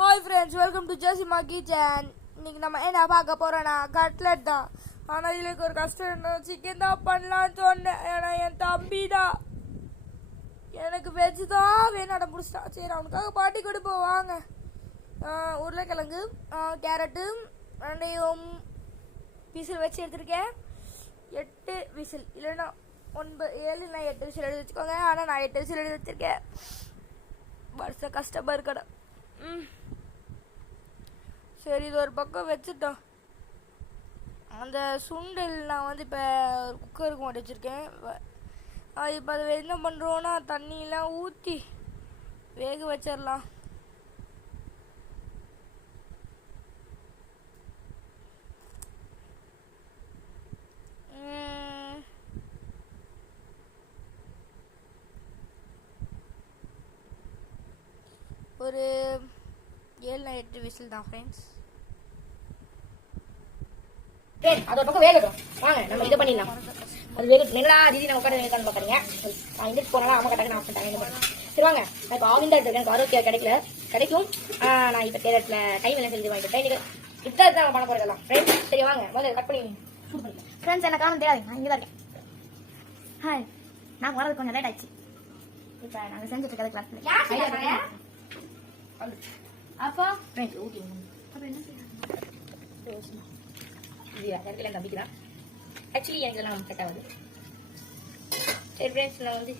Hi friends, welcome to Jezima kitchen. இன்னைக்கு நம்ம என்ன பார்க்க போறோம்னா கட்லெட் தான். ஆனால் இதுக்கு ஒரு கஷ்டம் என்ன, சிக்கன் தான் பண்ணலான்னு சொன்னேன். ஏன்னா என் தம்பி தான் எனக்கு வெஜ் தான் வேணும் அடம் பிடிச்சிட்டான். சரி, அவனுக்காக பாட்டி கொடுப்போம் வாங்க. உருளைக்கிழங்கு, கேரட்டு ரெண்டையும் விசில் வச்சு எடுத்துருக்கேன். 8 விசில் இல்லைன்னா 9 7 நான் 8 விசில் எடுத்து வச்சுக்கோங்க. ஆனால் நான் 8 விசில் எடுத்து வச்சுருக்கேன். வருஷம் கஷ்டமாக இருக்கடா. சரி, இது ஒரு பக்கம் வச்சுட்டோம். அந்த சுண்டல் நான் வந்து இப்போ குக்கருக்கு மாட்டி வச்சுருக்கேன். இப்போ அதை என்ன பண்ணுறோன்னா தண்ணியெலாம் ஊற்றி வேக வச்சிடலாம். ஒரு 7-8 விசில் தான் ஃப்ரெண்ட்ஸ். அதோட பக்கம் வேகட்டும். வாங்க நம்ம இதை பண்ணிடலாம். அது வேகட்டும். என்னடா தீதி நான் உட்காந்து வேகன்னு பார்க்குறீங்க. நான் எந்திரிச்சு போனாலும் அம்மா கட்டாங்க நான் பண்ணிட்டேன். சரி வாங்க, நான் இப்போ ஆவின் தான் எடுத்துருக்கேன். எனக்கு ஆரோக்கியம் கிடைக்கும். நான் இப்போ தேரத்தில் டைம் எல்லாம் செஞ்சு வாங்கிட்டேன். இன்னைக்கு இப்பதான் தான் பண்ண போறதெல்லாம் ஃப்ரெண்ட்ஸ். சரி வாங்க முதல்ல கட் பண்ணி ஷூட் பண்ணிக்கலாம். ஃப்ரெண்ட்ஸ், என்ன காரணம் தெரியாது, நான் இங்கே தான் இருக்கேன். ஹாய், நான் வரது கொஞ்சம் லேட் ஆயிடுச்சு. இப்போ நாங்கள் செஞ்சுட்டு இருக்கிறது கிளாஸ் அப்போ ஊட்டி அப்புறம் என்ன செய்யணும்? இது நம்பிக்கலாம். ஆக்சுவலி எனக்கு எல்லாம் செட் ஆகுது. சரி ஃப்ரெண்ட்ஸ், நான் வந்து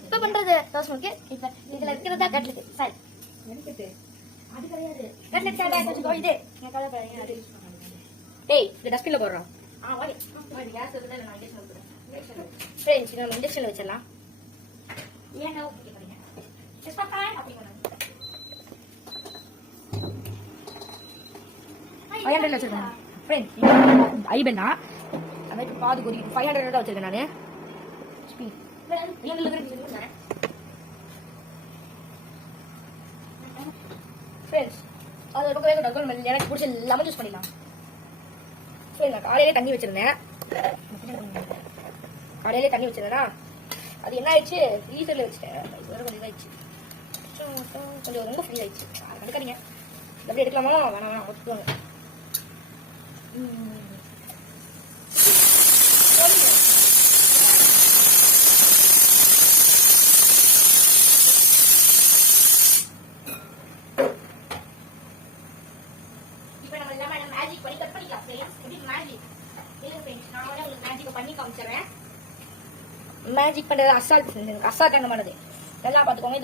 இப்போ பண்றது தோசைக்கு. இப்போ இதுல இருக்கிறதா கட்லெட். சரி, அது கிடையாது. கட்லெட் சாப்பிட்டா கொஞ்சம் கோழிது. நான் கதை பாருங்க. அது டேய், இந்த டஸ்ட்பின்ல போடுறோம். வாடி கேஸ் இருக்குதா இல்லை? நான் இண்டக்ஷன் வைக்கிறேன். ஃப்ரெண்ட்ஸ், நம்ம இண்டக்ஷன்ல வச்சிடலாம். ஏன் ஊற்றி போறீங்க? ஜஸ்ட் பாய் அப்படி பண்ணு. 500 வச்சிருக்கேன் ஃப்ரெண்ட்ஸ். ஐபென்னா அதுக்கு பாது கொதிக்கிட்டு 500 தான் வச்சிருக்கேன் நான். ஸ்பீட் ஃப்ரெண்ட்ஸ், அது ரொம்ப வேகட்டும். எனக்கு பிடிச்ச லெமன் ஜூஸ் பண்ணிடலாம். சரி, நான் காலையிலே தண்ணி வச்சிருந்தேன். அது என்ன ஆயிடுச்சு, ஃப்ரீசர்ல வச்சுட்டேன். கொஞ்சம் இதாயிடுச்சு, கொஞ்சம் ரொம்ப ஃப்ரீ ஆயிடுச்சு. அது எடுக்காதீங்க. எப்படி எடுக்கலாமா வேணாம் வச்சுக்கோங்க. இப்போ நம்ம லெமன் மேஜிக் பண்ணி கட் பண்ணிக்கலாம் ஃப்ரெண்ட்ஸ். எப்படி மேஜிக் நான் உங்களுக்கு மேஜிக் பண்ணி காமிச்சிடுறேன். மேஜிக் பண்றது அசால்ட், அசால்ட்டான பண்ணது. நல்லா பார்த்துக்கோங்க.